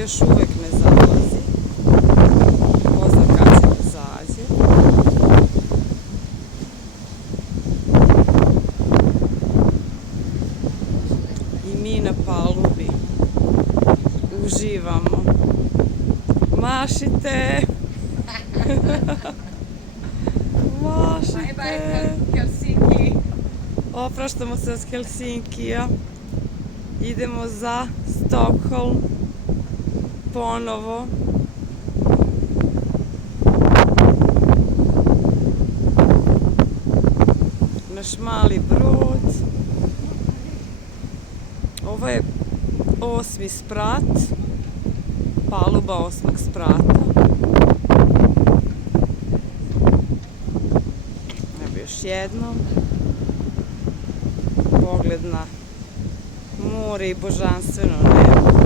još uvek ne zalazi. Ko zna kad će da zađe. I mi na palubi uživamo. Mašite! Mašite! Bye bye Helsinki. Opraštamo se od Helsinkija. Idemo za Stockholm. Ponovo. Naš mali brod. Ovo je 8. sprat. Paluba 8. sprata. Evo još jednom. Pogled na more i božanstveno nebo.